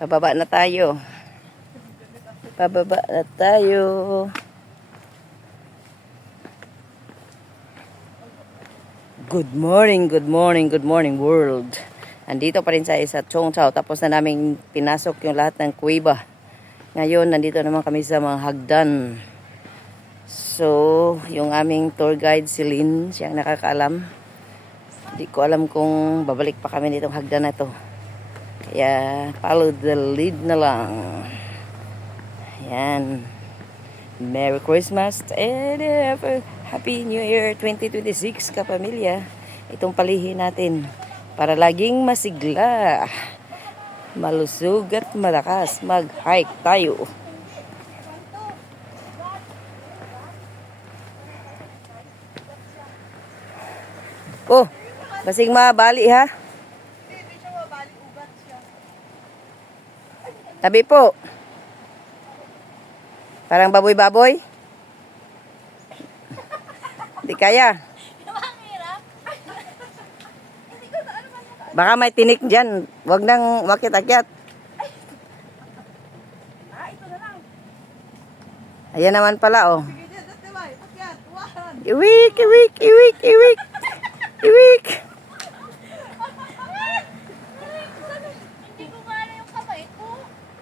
Pababa na tayo. Pababa na tayo. Good morning, good morning, good morning world. Andito pa rin sa Chong Chao. Tapos na namin pinasok yung lahat ng kuweba. Ngayon, nandito naman kami sa mga hagdan. So, yung aming tour guide si Lynn, siyang nakakaalam. Hindi ko alam kung babalik pa kami nitong hagdan na to. Kaya, follow the lead na lang. Ayan. Merry Christmas and Happy New Year 2026 kapamilya. Itong palihin natin para laging masigla, malusog at malakas. Mag-hike tayo. Oh, basing mabali ha. Tabi po. Parang baboy-baboy. Hindi kaya. Baka may tinik dyan. Huwag nang makit-akyat. Ayan naman pala, oh. Iwik, iwik, iwik, iwik. Iwik.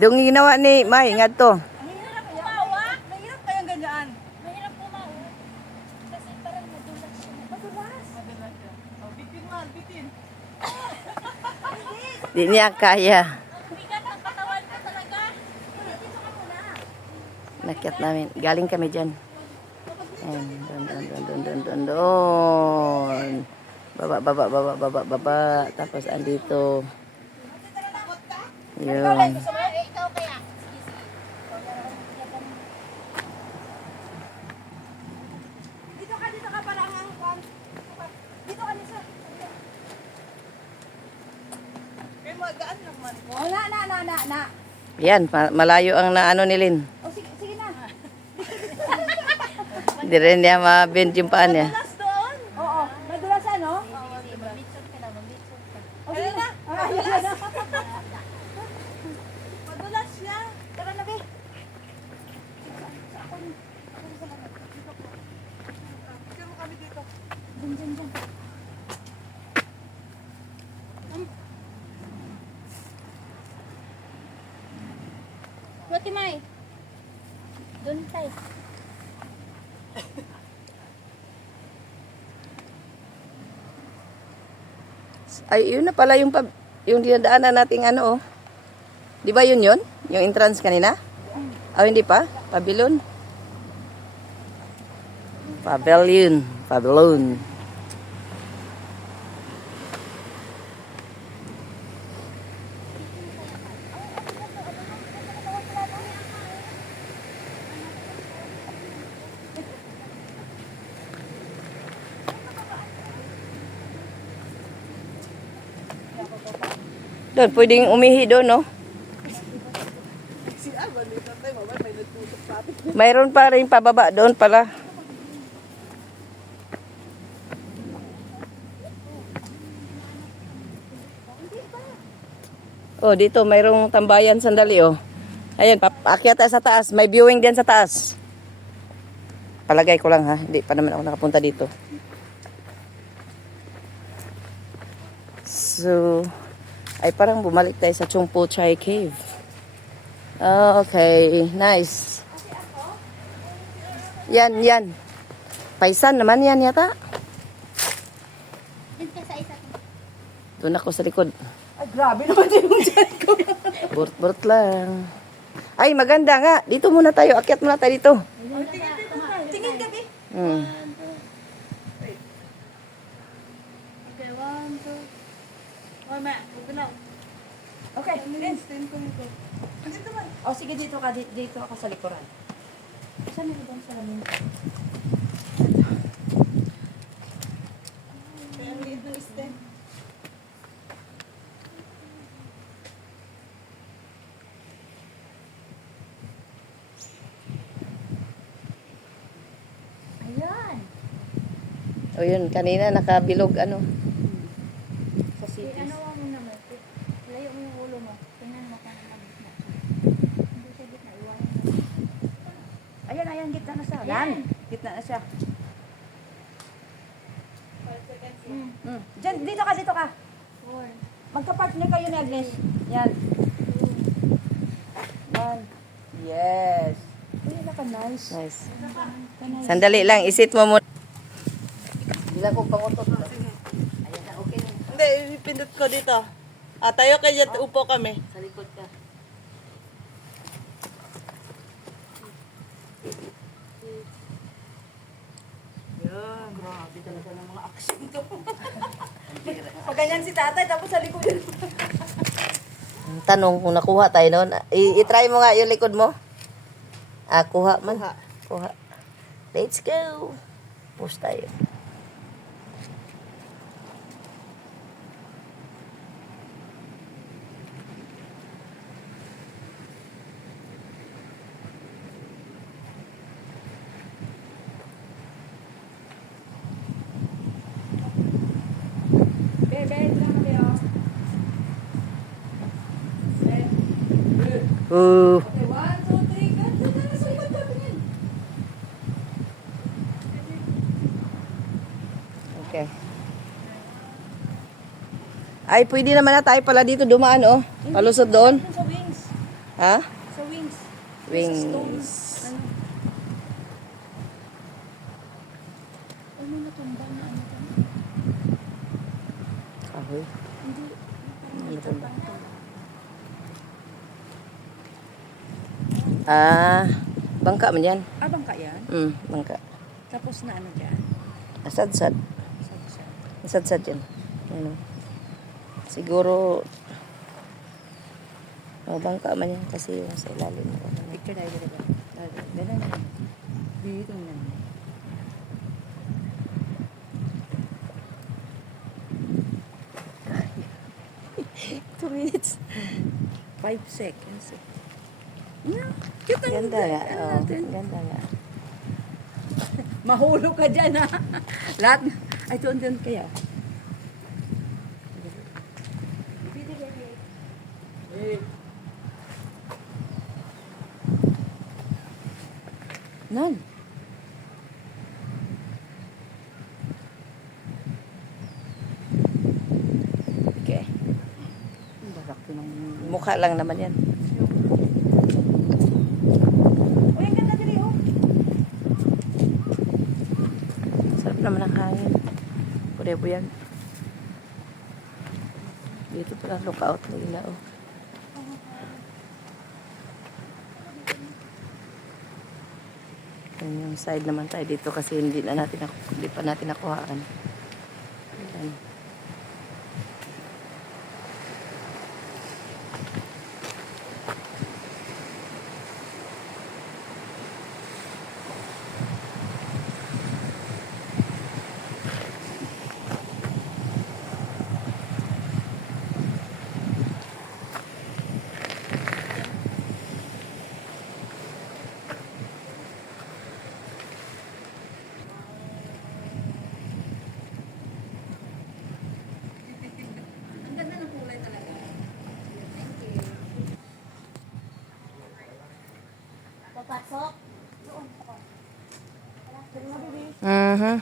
Dong ginawa ni May, ingat to. Mahirap kayang ganyan. Mahirap pumaw. Kasi parang madulas siya. Madulas siya. Oh, bitin man, bitin. Di niya kaya. Bigat ang katawan ko talaga. Dito ka muna. Nakyat namin. Galing kami dyan. Ayan. Don. Baba, baba, baba, baba, baba. Tapos andito. Yun. Ikaw kaya. Dito ka para ang dito ka nisa. Kaya magaan lang man. Oh, na. Yan, malayo ang naano ni Lynn. Oh, sige na. Hindi rin niya mabend yung paan niya. Madulas doon. Oo, madulas ano? Mabitsot ka na, mabitsot ka. Oh, sige na. Madulas. Madulas siya. Tara na, be. Sige mo kami dito. Diyan. Buti May. Doon tayo. Ay, yun na pala yung dinadaanan nating ano, oh. Di ba yun? Yung entrance kanina? Oh, hindi pa? Pavilion? Pavilion. Doon, pwedeng umihi doon, no? Si Alba, dito tayo. May nagtutok pa. Mayroon pa rin pababa doon pala. Oh, dito mayroong tambayan sandali, oh. Ayan, paakyat tayo sa taas. May viewing din sa taas. Palagay ko lang, ha. Hindi pa naman ako nakapunta dito. So, ay parang bumalik tayo sa Chung Po Chai Cave. Okay, nice. Yan. Paisan naman yan yata. Diyan ka sa isa. Doon ako sa likod. Ay, grabe naman yung dyan ko. Burot lang. Ay, maganda nga. Dito muna tayo. Akyat muna tayo dito. Tingin ka, be. Hmm. Okay, 1, 2. Oh, ma, open up. Okay, stand ko nito. Dito man. Oh, sige, dito ka. Dito ako sa likuran. Saan yung ibang salamin? Kaya ang liit ng stand. Ayan. O yun, kanina nakabilog ano. Sa cities. Ano mo naman? Layo mo yung ulo mo. Tingnan mo kung ano. gitna na siya. 5 seconds. Diyan, dito ka. 4. Magka-partner kayo ni Agnes. Yan. One. Yes. Uy, naka nice. Nice. Nice. Sandali lang, isit mo muna. Bilang ko pangutot. Ayan na, okay na. Hindi, ipindot ko dito. Tayo kayo dyan, upo kami. Sa likod ka. Yan. Grabe talaga ng mga action to. Pag ganyan si tatay, tapos sa likod. Tanong kung nakuha tayo noon. I-try mo nga yung likod mo. Kuha man. Kuha. Let's go. Post tayo. Bebe, lang kayo. Ooh. Okay, 1, 2, 3. Ganda na sa likod kami yan. Okay. Ay, pwede naman na tayo pala dito dumaan, oh. Palusot doon. Sa wings. Ha? Sa wings. Wings. Ano natumba na ano to? Ahoy. Hindi. Ano to ba? Ito. Bangka man yan. Bangka yan. Bangka. Tapos na ano dyan. Nasadsad. Nasadsad yan. Ano. Siguro, bangka man yan kasi yung sa ilalim. Picture tayo dito. Ganun na. Dito na. 2 minutes. 5 seconds. Cute ang Ganda nga. ano Oh, natin. ganda nga. Mahulog ka dyan, ha? Lahat. Ay, doon kaya. Nan. Okay. Mukha lang naman yan. Uy, ang ganda dili, oh. Sarap naman ang hangin. Pure-buyag. Dito pala lookout nila, oh. Yan yung side naman tayo dito kasi hindi pa natin nakuhaan. Ayan. Ang ganda ng kulay talaga. Thank you. Papasok. Mhm.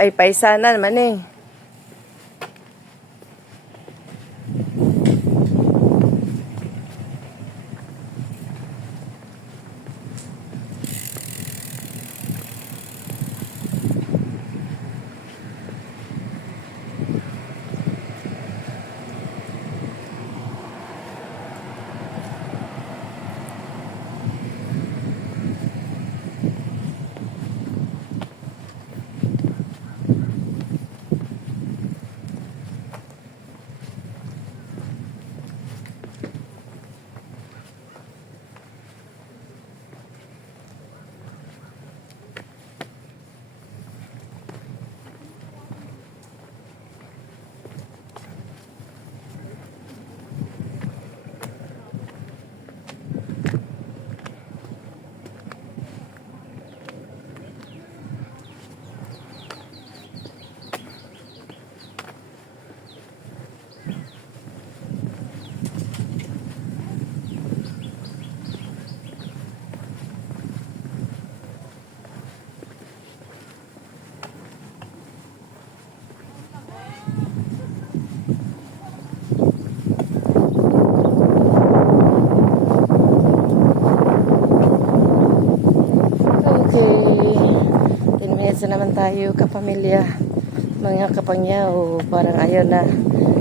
Ay, paisana naman eh. Umalis na naman tayo, kapamilya. Mga kapangyaw, parang ayaw na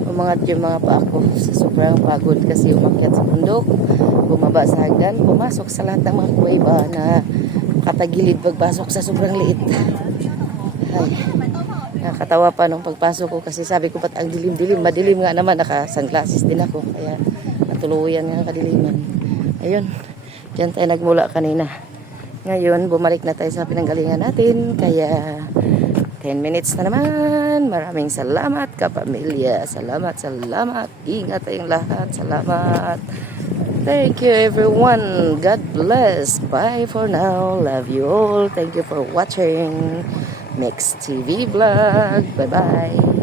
umangat yung mga paa ko sa sobrang pagod kasi umakyat sa bundok, bumaba sa hagdan, pumasok sa lahat ng mga kuweba na katagilid pagpasok sa sobrang liit. Ay, nakakatawa pa nung pagpasok ko kasi sabi ko ba't ang dilim-dilim, madilim nga naman, naka-sunglasses din ako, kaya natuluyan nga kadiliman. Ayun, dyan tayo nagmula kanina. Ngayon, bumalik na tayo sa pinanggalingan natin, kaya 10 minutes na naman. Maraming salamat, kapamilya. Salamat, salamat. Ingat tayong lahat. Salamat. Thank you, everyone. God bless. Bye for now. Love you all. Thank you for watching Mix TV Vlog. Bye-bye.